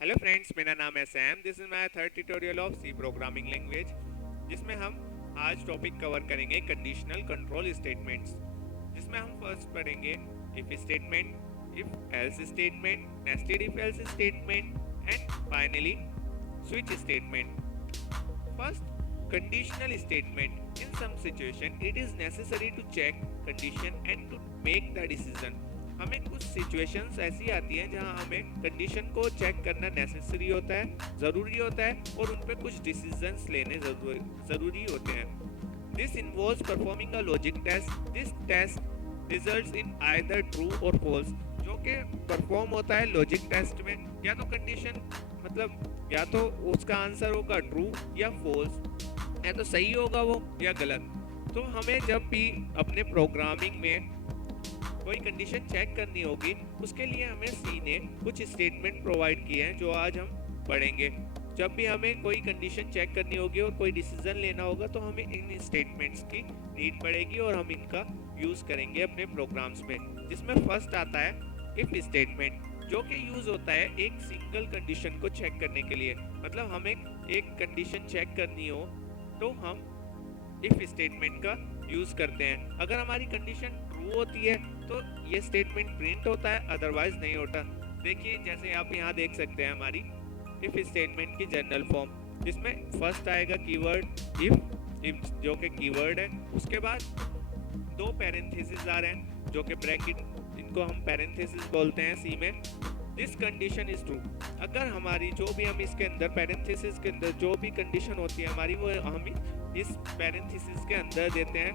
Hello friends, मेरा नाम है Sam. This is my third tutorial of C programming language, जिसमें हम आज टॉपिक कवर करेंगे कंडीशनल कंट्रोल स्टेटमेंट्स, जिसमें हम फर्स्ट पढ़ेंगे if statement, if else statement, nested if else statement and finally switch statement. First, conditional statement. In some situation, it is necessary to check condition and to make the decision. हमें कुछ situations ऐसी आती हैं जहां हमें condition को check करना necessary होता है, ज़रूरी होता है, और उन पे कुछ डिसीजंस लेने ज़रूरी होते हैं। This involves performing a logic test. This test results in either true और फॉल्स, जो कि परफॉर्म होता है लॉजिक टेस्ट में। या तो कंडीशन मतलब या तो उसका आंसर होगा ट्रू या फॉल्स, या तो सही होगा वो या गलत। तो हमें जब भी अपने प्रोग्रामिंग में कोई कंडीशन चेक करनी होगी, उसके लिए हमें सी ने कुछ स्टेटमेंट प्रोवाइड किए हैं जो आज हम पढ़ेंगे। जब भी हमें कोई कंडीशन चेक करनी होगी और कोई डिसीजन लेना होगा, तो हमें इन स्टेटमेंट्स की नीड पड़ेगी और हम इनका यूज़ करेंगे अपने प्रोग्राम्स में। जिसमें फर्स्ट आता है इफ स्टेटमेंट, जो कि यूज़ होता है एक सिंगल कंडीशन को चेक करने के लिए। मतलब हमें एक कंडीशन चेक करनी हो तो हम इफ स्टेटमेंट का यूज़ करते हैं। अगर हमारी कंडीशन ट्रू होती है तो ये स्टेटमेंट प्रिंट होता है, अदरवाइज नहीं होता। देखिए, जैसे आप यहाँ देख सकते हैं हमारी इफ स्टेटमेंट की जनरल फॉर्म, जिसमें फर्स्ट आएगा कीवर्ड इफ जो कि कीवर्ड है। उसके बाद दो पैरेंथेसिस आ रहे हैं जो कि ब्रैकेट, इनको हम पैरेंथेसिस बोलते हैं सी में। This condition is true. अगर हमारी जो भी हम इसके अंदर पैरेंथेसिस के अंदर जो भी कंडीशन होती है हमारी, वो हम इस पैरेंथेसिस के अंदर देते हैं,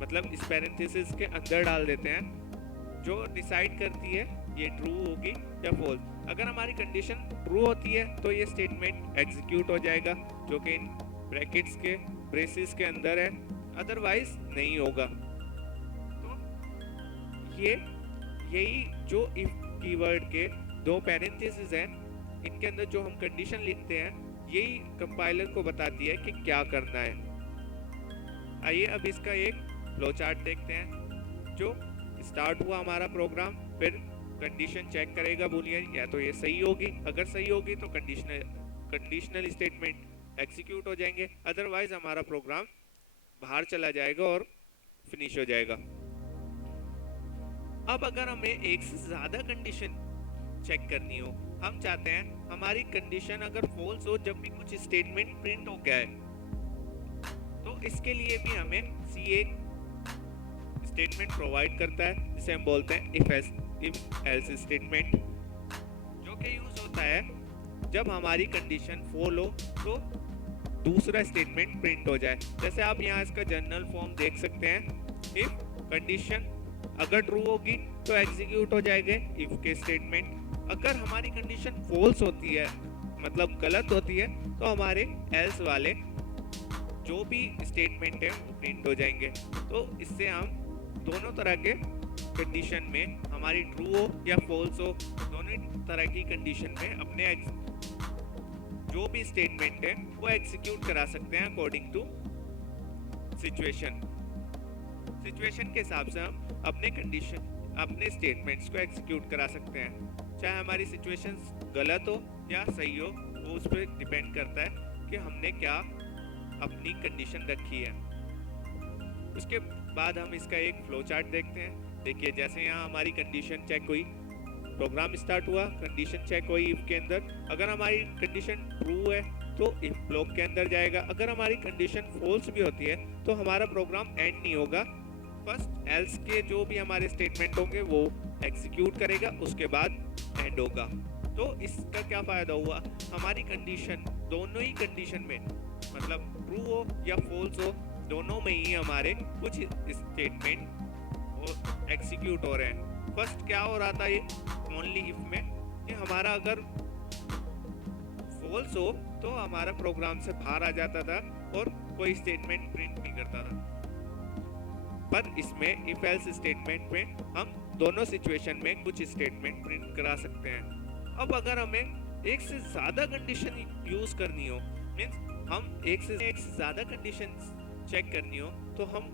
मतलब इस पैरेंथेसिस के अंदर डाल देते हैं, जो डिसाइड करती है ये ट्रू होगी या फॉल्स। अगर हमारी कंडीशन ट्रू होती है तो ये स्टेटमेंट एग्जीक्यूट हो जाएगा, जो कि इन ब्रैकेट्स के ब्रेसेस के अंदर है, अदरवाइज नहीं होगा। तो ये यही जो इफ कीवर्ड के दो पैरेंथेसिस हैं, इनके अंदर जो हम कंडीशन लिखते हैं, यही कंपाइलर को बताती है कि क्या करना है। आइए अब इसका एक फ्लो चार्ट देखते हैं। जो स्टार्ट हुआ हमारा प्रोग्राम, फिर कंडीशन चेक करेगा बूलियन, या तो ये सही होगी। अगर सही होगी तो कंडीशनल स्टेटमेंट एग्जीक्यूट हो जाएंगे, अदरवाइज हमारा प्रोग्राम बाहर चला जाएगा और फिनिश हो जाएगा। अब अगर हमें एक से ज़्यादा कंडीशन चेक करनी हो, हम चाहते हैं हमारी कंडीशन अगर फॉल्स हो जब भी कुछ स्टेटमेंट प्रिंट हो गया है, तो इसके लिए भी हमें सी एक स्टेटमेंट प्रोवाइड करता है, जिसे हम बोलते हैं इफ एल्स स्टेटमेंट, जो कि यूज होता है जब हमारी कंडीशन फॉल हो तो दूसरा स्टेटमेंट प्रिंट हो जाए। जैसे आप यहाँ इसका जनरल फॉर्म देख सकते हैं। इफ कंडीशन अगर ट्रू होगी तो एग्जीक्यूट हो जाएंगे इफ के स्टेटमेंट। अगर हमारी कंडीशन फॉल्स होती है, मतलब गलत होती है, तो हमारे एल्स वाले जो भी स्टेटमेंट है वो प्रिंट हो जाएंगे। तो इससे हम दोनों तरह के कंडीशन में, हमारी ट्रू हो या फॉल्स हो, दोनों तरह की कंडीशन में अपने जो भी स्टेटमेंट है वो एग्जीक्यूट करा सकते हैं अकॉर्डिंग टू सिचुएशन। सिचुएशन के हिसाब से हम अपने स्टेटमेंट्स को एग्जीक्यूट करा सकते हैं, चाहे हमारी सिचुएशन गलत हो या सही हो। वो उस पर डिपेंड करता है कि हमने क्या अपनी कंडीशन रखी है। उसके बाद हम इसका एक फ्लो चार्ट देखते हैं। देखिए, जैसे यहाँ हमारी कंडीशन चेक हुई, प्रोग्राम स्टार्ट हुआ, कंडीशन चेक हुई इफ के अंदर। अगर हमारी कंडीशन ट्रू है तो इफ ब्लॉक के अंदर जाएगा। अगर हमारी कंडीशन फॉल्स भी होती है तो हमारा प्रोग्राम एंड नहीं होगा। फर्स्ट एल्स के जो भी हमारे स्टेटमेंट होंगे वो एग्जीक्यूट करेगा, उसके बाद एंड होगा। तो इसका क्या फ़ायदा हुआ, हमारी कंडीशन दोनों ही कंडीशन में, मतलब ट्रू हो या फॉल्स हो, दोनों में ही हमारे कुछ स्टेटमेंट एग्जीक्यूट हो रहे हैं। फर्स्ट क्या हो रहा था ये ओनली इफ में, कि हमारा अगर फॉल्स हो तो हमारा प्रोग्राम से बाहर आ जाता था और कोई स्टेटमेंट प्रिंट नहीं करता था। पर इसमें इफ एल्स स्टेटमेंट में हम दोनों सिचुएशन में कुछ स्टेटमेंट प्रिंट करा सकते हैं। अब अगर हमें एक से ज़्यादा कंडीशन यूज़ करनी हो, मीन्स हम एक से ज़्यादा कंडीशन चेक करनी हो, तो हम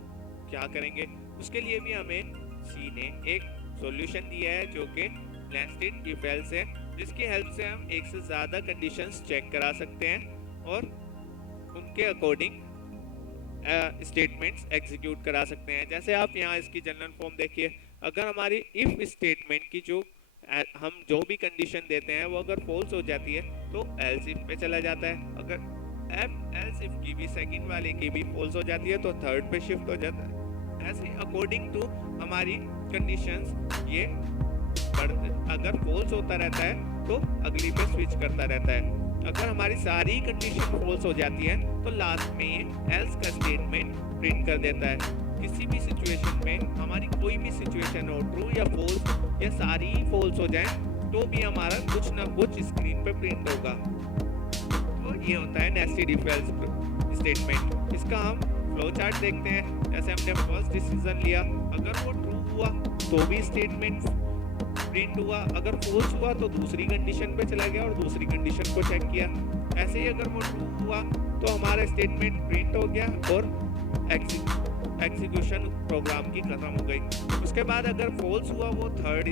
क्या करेंगे, उसके लिए भी हमें सी ने एक सॉल्यूशन दिया है जो कि नेस्टेड इफ एल्स है। जिसकी हेल्प से हम एक से ज़्यादा कंडीशंस चेक करा सकते हैं और उनके अकॉर्डिंग स्टेटमेंट्स एग्जीक्यूट करा सकते हैं। जैसे आप यहाँ इसकी जनरल फॉर्म देखिए, अगर हमारी इफ स्टेटमेंट की जो हम जो भी कंडीशन देते हैं वो अगर फॉल्स हो जाती है तो एल्स इफ पे चला जाता है। अगर एल्स इफ की भी सेकंड वाले की भी फॉल्स हो जाती है तो थर्ड पे शिफ्ट हो जाता है। ऐसे अकॉर्डिंग टू हमारी कंडीशंस ये अगर फॉल्स होता रहता है तो अगली पे स्विच करता रहता है। अगर हमारी सारी कंडीशन फॉल्स हो जाती है तो लास्ट में ये एल्स का स्टेटमेंट प्रिंट कर देता है। किसी भी सिचुएशन में हमारी कोई भी सिचुएशन हो, ट्रू या फॉल्स या सारी फॉल्स हो जाए तो भी हमारा कुछ ना कुछ स्क्रीन पे प्रिंट होगा। तो ये होता है नेस्टेड इफ एल्स स्टेटमेंट। इसका हम फ्लो चार्ट देखते हैं। जैसे हमने फर्स्ट डिसीजन लिया, अगर वो ट्रू हुआ तो भी स्टेटमेंट प्रिंट हुआ, अगर फॉल्स हुआ तो दूसरी कंडीशन पे चला गया और दूसरी कंडीशन को चेक किया। ऐसे ही अगर वो ट्रू हुआ तो हमारा स्टेटमेंट प्रिंट हो गया और एग्जीक्यूशन प्रोग्राम की खत्म हो गई। उसके बाद अगर फॉल्स हुआ वो थर्ड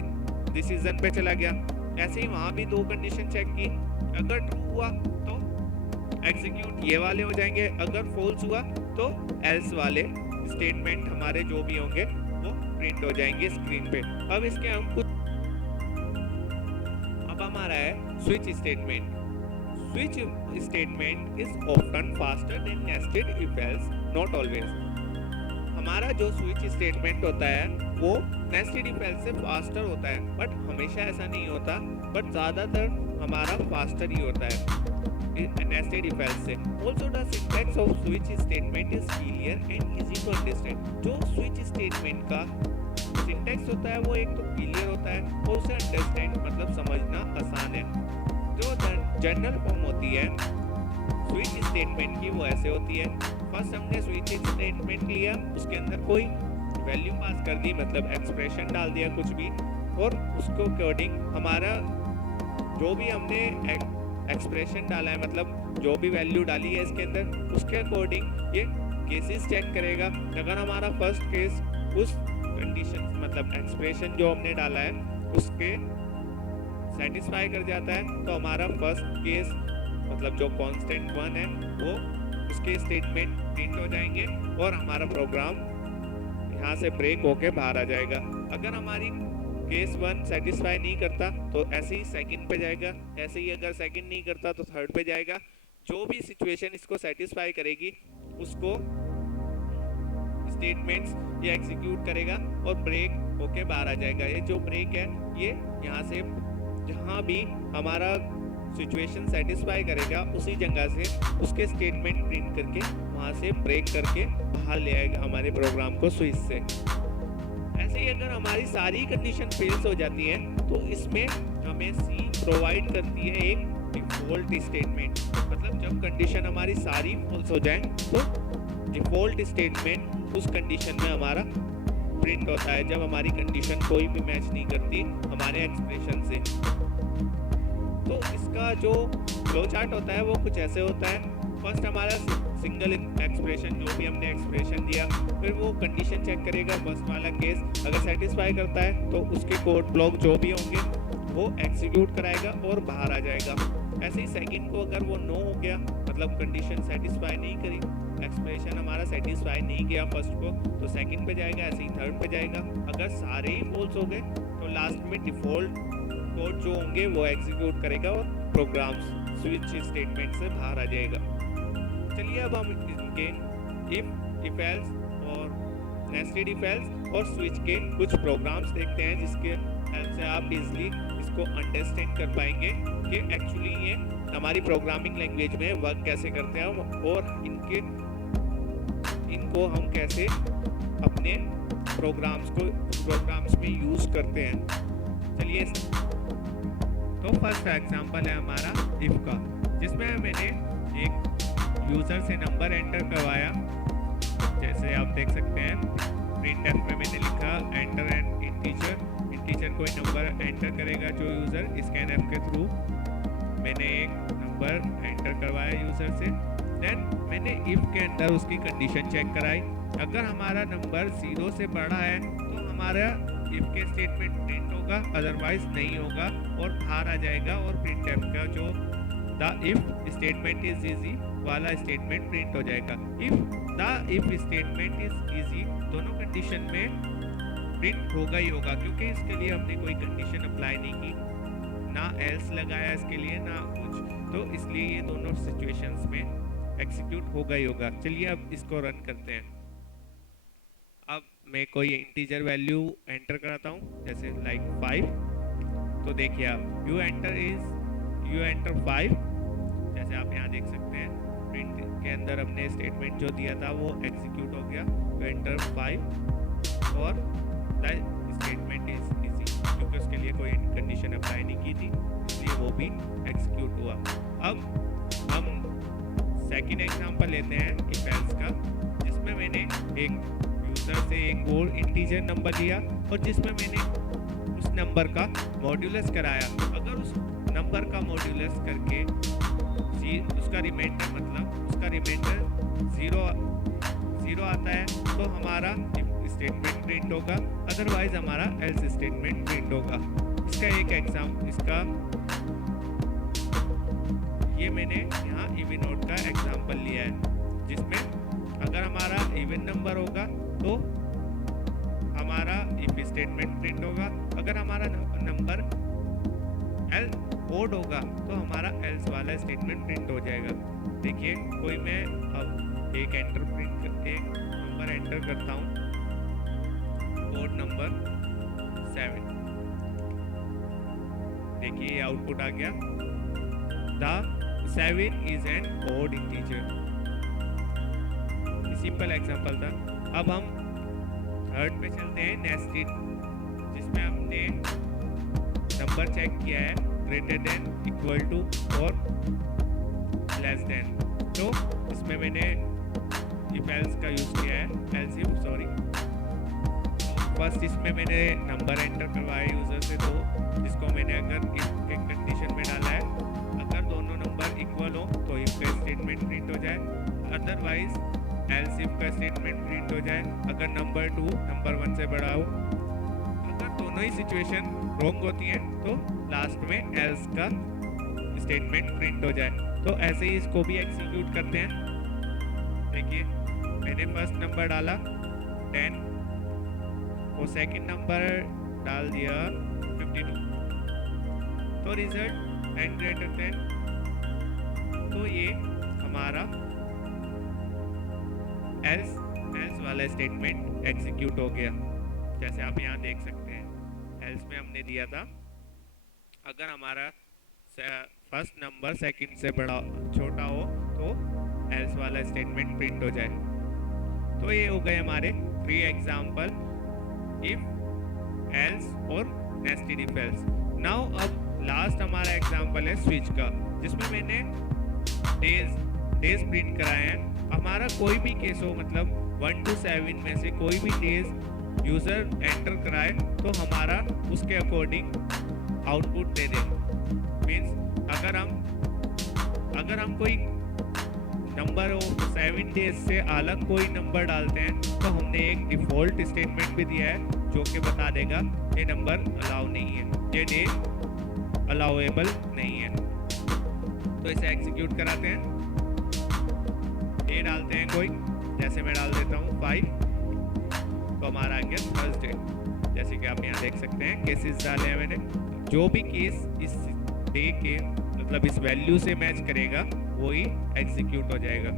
डिसीजन पे चला गया। ऐसे ही वहाँ भी दो कंडीशन चेक की, अगर ट्रू हुआ तो एग्जीक्यूट ये वाले हो जाएंगे, अगर फॉल्स हुआ तो एल्स वाले स्टेटमेंट हमारे जो भी होंगे वो प्रिंट हो जाएंगे स्क्रीन पे। अब इसके हम कुछ हमारा है switch statement. Switch statement is often faster than nested if else, not always. हमारा जो स्विच स्टेटमेंट होता है वो नेस्टेड इफ एल्स से फास्टर होता है, बट हमेशा ऐसा नहीं होता, बट ज़्यादातर हमारा फास्टर ही होता है नेस्टेड इफ एल्स से। Also the syntax of switch statement is clear and easy to understand. जो स्विच स्टेटमेंट का सिंटैक्स होता है वो एक तो क्लियर होता है और उसे अंडरस्टैंड मतलब समझना आसान है। जो जनरल फॉर्म होती है स्विच स्टेटमेंट की वो ऐसे होती है। फर्स्ट हमने स्विच स्टेटमेंट लिया, उसके अंदर कोई वैल्यू पास कर दी, मतलब एक्सप्रेशन डाल दिया कुछ भी, और उसको अकॉर्डिंग हमारा जो भी हमने एक्सप्रेशन डाला है, मतलब जो भी वैल्यू डाली है इसके अंदर, उसके अकॉर्डिंग ये केसेस चेक करेगा। अगर हमारा फर्स्ट केस उस कंडीशन मतलब एक्सप्रेशन जो हमने डाला है उसके सेटिस्फाई कर जाता है तो हमारा फर्स्ट केस मतलब जो कांस्टेंट 1 है वो उसके स्टेटमेंट प्रिंट हो जाएंगे और हमारा प्रोग्राम यहाँ से ब्रेक होके बाहर आ जाएगा। अगर हमारी केस 1 सेटिस्फाई नहीं करता तो ऐसे ही सेकंड पे जाएगा, ऐसे ही अगर सेकंड नहीं करता तो थर्ड पे जाएगा। जो भी सिचुएशन इसको सेटिस्फाई करेगी उसको स्टेटमेंट्स ये एग्जीक्यूट करेगा और ब्रेक होके बाहर आ जाएगा। ये जो ब्रेक है ये यहाँ से जहाँ भी हमारा सिचुएशन सेटिस्फाई करेगा उसी जगह से उसके स्टेटमेंट प्रिंट करके वहाँ से ब्रेक करके बाहर ले आएगा हमारे प्रोग्राम को स्विच से। ऐसे ही अगर हमारी सारी कंडीशन फेल्स हो जाती है तो इसमें हमें सी प्रोवाइड करती है एक डिफॉल्ट स्टेटमेंट। मतलब जब कंडीशन हमारी सारी फॉल्स हो जाए तो डिफॉल्ट स्टेटमेंट उस कंडीशन में हमारा प्रिंट होता है जब हमारी कंडीशन कोई भी मैच नहीं करती हमारे एक्सप्रेशन से। तो इसका जो फ्लो चार्ट होता है वो कुछ ऐसे होता है। फर्स्ट हमारा सिंगल एक्सप्रेशन, जो भी हमने एक्सप्रेशन दिया, फिर वो कंडीशन चेक करेगा फर्स्ट वाला केस, अगर सेटिस्फाई करता है तो उसके कोड ब्लॉक जो भी होंगे वो एग्जीक्यूट कराएगा और बाहर आ जाएगा। ऐसे ही सेकंड को अगर वो नो हो गया, मतलब कंडीशन सेटिस्फाई नहीं करी, एक्सप्रेशन हमारा सेटिस्फाई नहीं किया फर्स्ट को, तो सेकंड पे जाएगा, ऐसे ही थर्ड पे जाएगा। अगर सारे ही फॉल्स हो गए तो लास्ट में डिफॉल्ट कोड जो होंगे वो एग्जीक्यूट करेगा और प्रोग्राम स्विच स्टेटमेंट से बाहर आ जाएगा। चलिए अब हम इनके इफ एल्स और नेस्टेड इफ एल्स और स्विच के कुछ प्रोग्राम्स देखते हैं जिसके हेल्प से आप इजीली इसको अंडरस्टैंड कर पाएंगे कि एक्चुअली ये हमारी प्रोग्रामिंग लैंग्वेज में वर्क कैसे करते हैं और इनको हम कैसे अपने प्रोग्राम्स में यूज करते हैं। चलिए, तो फर्स्ट एग्जांपल है हमारा इफ का, जिसमें मैंने एक यूजर से नंबर एंटर करवाया। जैसे आप देख सकते हैं प्रिंटफ में मैंने लिखा एंटर एन इंटीजर कोई नंबर एंटर करेगा जो यूजर स्कैनफ के थ्रू मैंने एक नंबर एंटर करवाया यूजर से। देन मैंने इफ के अंदर उसकी कंडीशन चेक कराई। अगर हमारा नंबर 0 से बड़ा है तो हमारा इफ के स्टेटमेंट प्रिंट होगा, अदरवाइज नहीं होगा और बाहर आ जाएगा और प्रिंटफ का जो the if statement is easy वाला स्टेटमेंट प्रिंट हो जाएगा। If the if statement is easy दोनों कंडीशन में प्रिंट होगा ही होगा, क्योंकि इसके लिए हमने कोई कंडीशन अप्लाई नहीं की, ना एल्स लगाया इसके लिए ना कुछ, तो इसलिए ये दोनों सिचुएशंस में एग्जीक्यूट होगा ही होगा। चलिए अब इसको रन करते हैं। अब मैं कोई इंटीजर वैल्यू एंटर कराता हूँ, जैसे लाइक 5। तो देखिए आप यू एंटर 5, जैसे आप यहाँ देख सकते हैं प्रिंट के अंदर हमने स्टेटमेंट जो दिया था वो एग्जीक्यूट हो गया। यू एंटर 5 और द स्टेटमेंट इज इजी, क्योंकि उसके लिए कोई कंडीशन अप्लाई नहीं की थी, इसलिए वो भी एग्जीक्यूट हुआ। अब हम सेकंड एग्जांपल लेते हैं इफ एल्स का, जिसमें मैंने एक यूजर से एक और इंटीजर नंबर लिया और जिसमें मैंने उस नंबर का मॉड्यूलस कराया। अगर उस नंबर का मॉड्यूलस करके उसका रिमाइंडर मतलब उसका रिमाइंडर जीरो आता है तो हमारा स्टेटमेंट प्रिंट होगा, अदरवाइज हमारा एल्स स्टेटमेंट प्रिंट होगा। इसका एक इसका ये मैंने यहाँ इवन नोट का एग्जांपल लिया है, जिसमें अगर हमारा इवन नंबर होगा तो हमारा इफ स्टेटमेंट प्रिंट होगा, अगर हमारा नंबर ओड होगा तो हमारा एल्स वाला स्टेटमेंट प्रिंट हो जाएगा। देखिए कोई मैं अब एक नंबर एंटर करता हूँ, कोड नंबर 7। देखिए आउटपुट आ गया, the 7 is an odd integer. Simple example था। अब हम थर्ड पे चलते हैं, नेस्टेड, जिसमें हमने नंबर चेक किया है ग्रेटर देन, इक्वल टू और लेस देन। तो इसमें मैंने इफ एल्स का यूज किया है, एल्स इफ सॉरी। फर्स्ट इसमें मैंने नंबर एंटर करवाया यूजर से, तो जिसको मैंने अगर इफ एक कंडीशन में डाला है, अगर दोनों नंबर इक्वल हो तो इफ का स्टेटमेंट प्रिंट हो जाए, अदरवाइज एल्स इफ का स्टेटमेंट प्रिंट हो जाए। अगर नंबर 2 नंबर 1 से बड़ा हो, अगर दोनों ही सिचुएशन रॉन्ग होती हैं तो लास्ट में एल्स का स्टेटमेंट प्रिंट हो जाए। तो ऐसे ही इसको भी एग्जीक्यूट करते हैं। देखिए मैंने फर्स्ट नंबर डाला 10 और सेकंड नंबर डाल दिया 52, तो रिजल्ट 10 ग्रेटर देन, तो ये हमारा एल्स वाला स्टेटमेंट एग्जीक्यूट हो गया। जैसे आप यहाँ देख सकते हैं एल्स में हमने दिया था अगर हमारा फर्स्ट नंबर सेकंड से बड़ा छोटा हो तो एल्स वाला स्टेटमेंट प्रिंट हो जाए। तो ये हो गए हमारे 3 एग्जाम्पल, इफ, एल्स और नेस्टेड इफ एल्स। नाउ अब लास्ट हमारा एग्जाम्पल है स्विच का, जिसमें मैंने डेज प्रिंट कराए हैं। हमारा कोई भी केस हो, मतलब 1 to 7 में से कोई भी डेज यूजर एंटर कराए तो हमारा उसके अकॉर्डिंग आउटपुट दे दे। मीन्स अगर हम कोई नंबर हो 7 डेज से अलग कोई नंबर डालते हैं तो हमने एक डिफॉल्ट स्टेटमेंट भी दिया है जो कि बता देगा ये नंबर अलाउ नहीं है, ये डे अलाउएबल नहीं है। तो इसे एग्जीक्यूट कराते हैं, डे डालते हैं कोई, जैसे मैं डाल देता हूँ 5, तो हमारा आ गया थर्सडे। जैसे कि आप यहाँ देख सकते हैं केसेस डाले हैं मैंने, जो भी केस इस डे के मतलब इस वैल्यू से मैच करेगा वही एग्जीक्यूट हो जाएगा।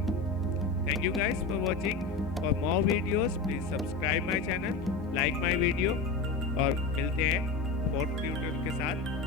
Thank you guys for watching. For more videos please subscribe my channel, like my video, और मिलते हैं फोर्थ ट्यूटोरियल के साथ।